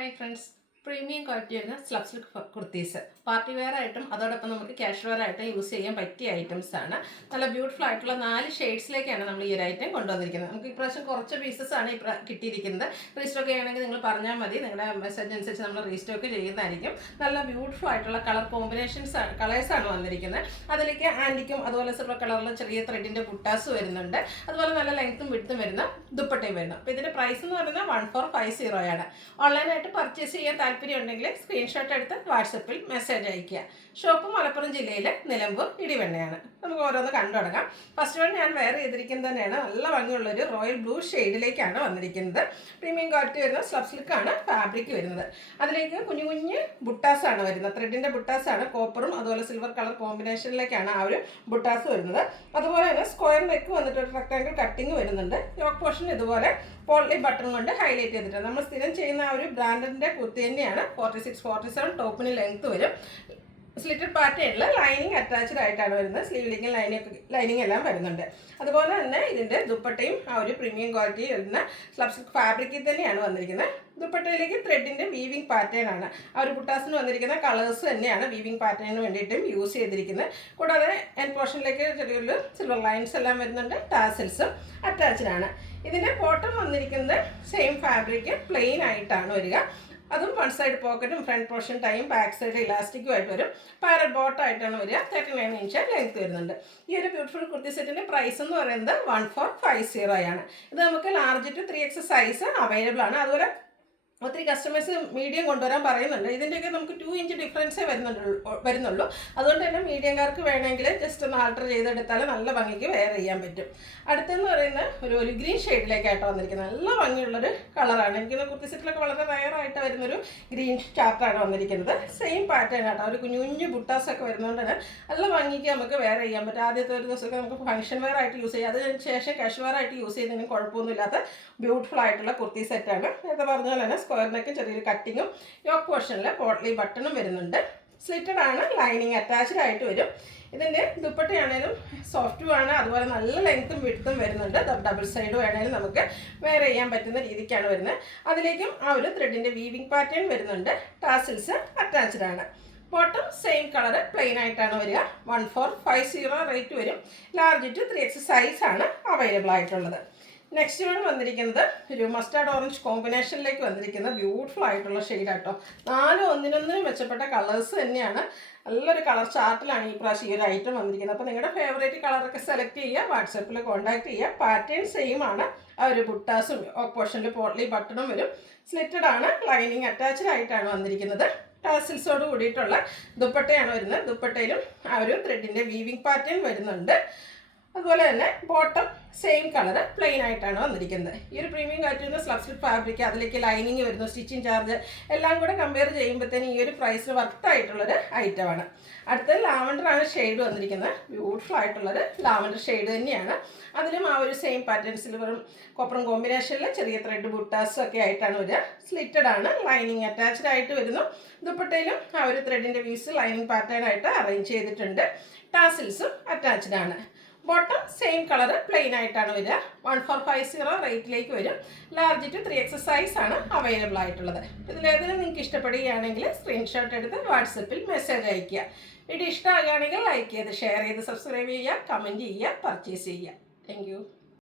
Hi friends, premium quality വരുന്ന slub silk kurtis party wear ആയിട്ടും അതോടൊപ്പം നമുക്ക് ക്യാഷ് വെയർ ആയിട്ടും യൂസ് ചെയ്യാൻ പറ്റിയ ഐറ്റംസ് ആണ്. നല്ല ബ്യൂട്ടിഫുൾ ആയിട്ടുള്ള 4 ഷെയ്ഡ്സിലേക്കാണ് നമ്മൾ ഈ ഒരു ഐറ്റം കൊണ്ടുവന്നിരിക്കുന്നത്. നമുക്ക് ഇപ്രാവശ്യം കുറച്ച് പീസസ് ആണ് കിട്ടിയിരിക്കുന്നത്. റീസ്റ്റോക്ക് ചെയ്യണമെങ്കിൽ നിങ്ങൾ പറഞ്ഞാൽ മതി, നിങ്ങളുടെ മെസ്സേജ് അനുസരിച്ച് നമ്മൾ റീസ്റ്റോക്ക് ചെയ്യുന്നതായിരിക്കും. നല്ല ബ്യൂട്ടിഫുൾ ആയിട്ടുള്ള കളർ കളേഴ്സാണ് വന്നിരിക്കുന്നത്. അതിലേക്ക് ആൻറ്റിക്കും അതുപോലെ സിൽവർ കളറിൽ ചെറിയ ത്രെഡിൻ്റെ ബുട്ടാസ് വരുന്നുണ്ട്. അതുപോലെ നല്ല ലെങ്ത്തും വിഡ്ത്തും വരുന്ന ദുപ്പട്ടയും വരുന്നു. അപ്പോൾ ഇതിൻ്റെ പ്രൈസ് എന്ന് പറയുന്നത് 1450 ആണ്. ഓൺലൈനായിട്ട് പർച്ചേസ് ചെയ്യാൻ താല്പര്യം ഉണ്ടെങ്കിൽ സ്ക്രീൻഷോട്ട് എടുത്ത് വാട്സപ്പിൽ മെസ്സേജ് അയയ്ക്കുക. ഷോപ്പ് മലപ്പുറം ജില്ലയിലെ നിലമ്പൂർ ഇടിവണ്ണയാണ്. നമുക്ക് ഓരോന്ന് കണ്ടു തുടങ്ങാം. ഫസ്റ്റ് വൺ ഞാൻ വെയർ ചെയ്തിരിക്കുന്നത് തന്നെയാണ്. നല്ല ഭംഗിയുള്ളൊരു റോയൽ ബ്ലൂ ഷെയ്ഡിലേക്കാണ് വന്നിരിക്കുന്നത്. പ്രീമിയം ക്വാളിറ്റി വരുന്ന സ്ലബ് സിൽക്കാണ് ഫാബ്രിക് വരുന്നത്. അതിലേക്ക് കുഞ്ഞു കുഞ്ഞ് ബുട്ടാസാണ് വരുന്നത്. ത്രെഡിൻ്റെ ബുട്ടാസാണ്. കോപ്പറും അതുപോലെ സിൽവർ കളർ കോമ്പിനേഷനിലേക്കാണ് ആ ഒരു ബുട്ടാസ് വരുന്നത്. അതുപോലെ തന്നെ സ്ക്വയർ നെക്ക് വന്നിട്ട് ഒരു റെക്ടാങ്കിൾ കട്ടിങ് വരുന്നുണ്ട്. യോക്ക് പോർഷൻ ഇതുപോലെ പോളി ബട്ടൺ കൊണ്ട് ഹൈലൈറ്റ് ചെയ്തിട്ടുണ്ട്. നമ്മൾ സ്ഥിരം ചെയ്യുന്ന ആ ഒരു ബ്രാൻഡിൻ്റെ കുർത്തി തന്നെയാണ്. 46-47 ടോപ്പിന് ലെങ്ത് വരും. സ്ലിറ്റഡ് പാറ്റേണിൽ ലൈനിങ് അറ്റാച്ച്ഡ് ആയിട്ടാണ് വരുന്നത്. സ്ലീവിലേക്കും ലൈനിങ് എല്ലാം വരുന്നുണ്ട്. അതുപോലെ തന്നെ ഇതിൻ്റെ ദുപ്പട്ടയും ആ ഒരു പ്രീമിയം ക്വാളിറ്റി വരുന്ന സ്ലബ് സിൽക്ക് ഫാബ്രിക്കിൽ തന്നെയാണ് വന്നിരിക്കുന്നത്. ദുപ്പട്ടയിലേക്ക് ത്രെഡിൻ്റെ വീവിങ് പാറ്റേൺ ആണ്. ആ ഒരു ബുട്ടാസിന് വന്നിരിക്കുന്ന കളേഴ്സ് തന്നെയാണ് വീവിങ് പാറ്റേണിന് വേണ്ടിയിട്ടും യൂസ് ചെയ്തിരിക്കുന്നത്. കൂടാതെ എൻ പോർഷനിലേക്ക് ചെറിയൊരു സിൽവർ ലൈൻസ് എല്ലാം വരുന്നുണ്ട്. ടാസിൽസും അറ്റാച്ച്ഡ് ആണ്. ഇതിൻ്റെ ബോട്ടം വന്നിരിക്കുന്നത് സെയിം ഫാബ്രിക് പ്ലെയിൻ ആയിട്ടാണ് വരിക. അതും വൺ സൈഡ് പോക്കറ്റും front portion time back side ഇലാസ്റ്റിക്കും ആയിട്ട് വരും. പാരറ്റ് ബോട്ടായിട്ടാണ് വരിക. 39 ഇഞ്ച് ലെങ്ത് വരുന്നുണ്ട്. ഈ ഒരു ബ്യൂട്ടിഫുൾ കുർത്തി സെറ്റിൻ്റെ പ്രൈസ് എന്ന് പറയുന്നത് 1450 ആണ്. ഇത് നമുക്ക് large to 3X size available ആണ്. അതുപോലെ ഒത്തിരി കസ്റ്റമേഴ്സ് മീഡിയം കൊണ്ടുവരാൻ പറയുന്നുണ്ട്. ഇതിൻ്റെയൊക്കെ നമുക്ക് 2 ഇഞ്ച് ഡിഫറൻസേ വരുന്നുള്ളൂ. അതുകൊണ്ട് തന്നെ മീഡിയംകാർക്ക് വേണമെങ്കിൽ ജസ്റ്റ് ഒന്ന് ആൾട്ടർ ചെയ്തെടുത്താൽ നല്ല ഭംഗിക്ക് വെയർ ചെയ്യാൻ പറ്റും. അടുത്തെന്ന് പറയുന്നത് ഒരു ഒലിവ് ഗ്രീൻ ഷെയ്ഡിലേക്കായിട്ട് വന്നിരിക്കുന്നത്. നല്ല ഭംഗിയുള്ളൊരു കളറാണ്. എനിക്ക് കുർത്തി സെറ്റിലൊക്കെ വളരെ റയറായിട്ട് വരുന്നൊരു ഗ്രീൻ ചാർട്ടാണ് വന്നിരിക്കുന്നത്. സെയിം പാറ്റേൺ ആട്ടോ. ഒരു കുഞ്ഞു കുഞ്ഞു ബുട്ടാസൊക്കെ വരുന്നതുകൊണ്ട് തന്നെ നല്ല ഭംഗിക്ക് നമുക്ക് വെയർ ചെയ്യാൻ പറ്റും. ആദ്യത്തെ ഒരു ദിവസമൊക്കെ നമുക്ക് ഫംഗ്ഷൻ വെയർ ആയിട്ട് യൂസ് ചെയ്യാം. അതിന് ശേഷം കാഷ് വെയർ ആയിട്ട് യൂസ് ചെയ്യുന്നതിനും കുഴപ്പമൊന്നുമില്ലാത്ത ബ്യൂട്ടിഫുൾ ആയിട്ടുള്ള കുർത്തി സെറ്റാണ്. നേരത്തെ പറഞ്ഞ പോലെ തന്നെ സ്ക്വയർ നെക്കും ചെറിയൊരു കട്ടിങ്ങും യോക്ക് പോർഷനിൽ പോട്ട്ലി ബട്ടണും വരുന്നുണ്ട്. സ്ലിറ്റഡ് ആണ്. ലൈനിങ് അറ്റാച്ച്ഡ് ആയിട്ട് വരും. ഇതിൻ്റെ ദുപ്പട്ടയാണേലും സോഫ്റ്റും ആണ്. അതുപോലെ നല്ല ലെങ്ത്തും വിഡ്ത്തും വരുന്നുണ്ട്. ഡബിൾ സൈഡ് വേണേലും നമുക്ക് വെയർ ചെയ്യാൻ പറ്റുന്ന രീതിക്കാണ് വരുന്നത്. അതിലേക്കും ആ ഒരു ത്രെഡിൻ്റെ വീവിങ് പാറ്റേൺ വരുന്നുണ്ട്. ടാസിൽസ് അറ്റാച്ച്ഡ് ആണ്. ബോട്ടം സെയിം കളർ പ്ലെയിൻ ആയിട്ടാണ് വരിക. 1450 റേറ്റ് വരും. ലാർജ് ടു 3X സൈസാണ് അവൈലബിൾ ആയിട്ടുള്ളത്. നെക്സ്റ്റ് വൺ വന്നിരിക്കുന്നത് ഒരു മസ്റ്റാർഡ് ഓറഞ്ച് കോമ്പിനേഷനിലേക്ക് വന്നിരിക്കുന്ന ബ്യൂട്ടിഫുൾ ആയിട്ടുള്ള ഷെയ്ഡാട്ടോ. 4 ഒന്നിനൊന്നിനും മെച്ചപ്പെട്ട കളേഴ്സ് തന്നെയാണ്. നല്ലൊരു കളർ ചാർട്ടിലാണ് ഈ പ്രാവശ്യം ഈ ഒരു ഐറ്റം വന്നിരിക്കുന്നത്. അപ്പോൾ നിങ്ങളുടെ ഫേവറേറ്റ് കളറൊക്കെ സെലക്ട് ചെയ്യുക. വാട്സപ്പിൽ കോൺടാക്ട് ചെയ്യുക. പാറ്റേൺ സെയിം ആണ്. ആ ഒരു ബുട്ടാസും പോർഷനിൽ പോട്ട്ലി ബട്ടണും വരും. സ്ലിറ്റഡ് ആണ്. ലൈനിങ് അറ്റാച്ച്ഡ് ആയിട്ടാണ് വന്നിരിക്കുന്നത്. ടാസിൽസോട് കൂടിയിട്ടുള്ള ദുപ്പട്ടയാണ് വരുന്നത്. ദുപ്പട്ടയിലും ആ ഒരു ത്രെഡിൻ്റെ വീവിങ് പാറ്റേൺ വരുന്നുണ്ട്. അതുപോലെ തന്നെ ബോട്ടം സെയിം കളർ പ്ലെയിൻ ആയിട്ടാണ് വന്നിരിക്കുന്നത്. ഈ ഒരു പ്രീമിയം കാറ്റുന്ന സ്ലബ് സിൽക്ക് ഫാബ്രിക്, അതിലേക്ക് ലൈനിങ് വരുന്നു, സ്റ്റിച്ചിങ് ചാർജ് എല്ലാം കൂടെ കമ്പയർ ചെയ്യുമ്പോഴത്തേനും ഈ ഒരു പ്രൈസിന് വർത്തായിട്ടുള്ളൊരു ഐറ്റമാണ്. അടുത്തത് ലാവൻഡറാണ് ഷെയ്ഡ് വന്നിരിക്കുന്നത്. ബ്യൂട്ടിഫുൾ ആയിട്ടുള്ളൊരു ലാവൻഡർ ഷെയ്ഡ് തന്നെയാണ്. അതിലും ആ ഒരു സെയിം പാറ്റേൺ സിൽവറും കോപ്പറും കോമ്പിനേഷനിൽ ചെറിയ ത്രെഡ് ബുട്ടാസും ഒക്കെ ആയിട്ടാണ് വരിക. സ്ലിറ്റഡ് ആണ്. ലൈനിങ് അറ്റാച്ച്ഡ് ആയിട്ട് വരുന്നു. ദുപ്പട്ടയിലും ആ ഒരു ത്രെഡിൻ്റെ പീസ് ലൈനിങ് പാറ്റേൺ ആയിട്ട് അറേഞ്ച് ചെയ്തിട്ടുണ്ട്. ടാസിൽസും അറ്റാച്ച്ഡ് ആണ്. ബോട്ടം സെയിം കളർ പ്ലെയിൻ ആയിട്ടാണ് വരിക. 1450 റേറ്റിലേക്ക് വരും. ലാർജ് ടു 3X സൈസാണ് അവൈലബിൾ ആയിട്ടുള്ളത്. ഇതിലേതെങ്കിലും നിങ്ങൾക്ക് ഇഷ്ടപ്പെടുകയാണെങ്കിൽ സ്ക്രീൻഷോട്ട് എടുത്ത് വാട്സപ്പിൽ മെസ്സേജ് അയയ്ക്കുക. വീഡിയോ ഇഷ്ടമാകുകയാണെങ്കിൽ ലൈക്ക് ചെയ്ത് ഷെയർ ചെയ്ത് സബ്സ്ക്രൈബ് ചെയ്യുക, കമൻറ്റ് ചെയ്യുക, പർച്ചേസ് ചെയ്യുക. താങ്ക്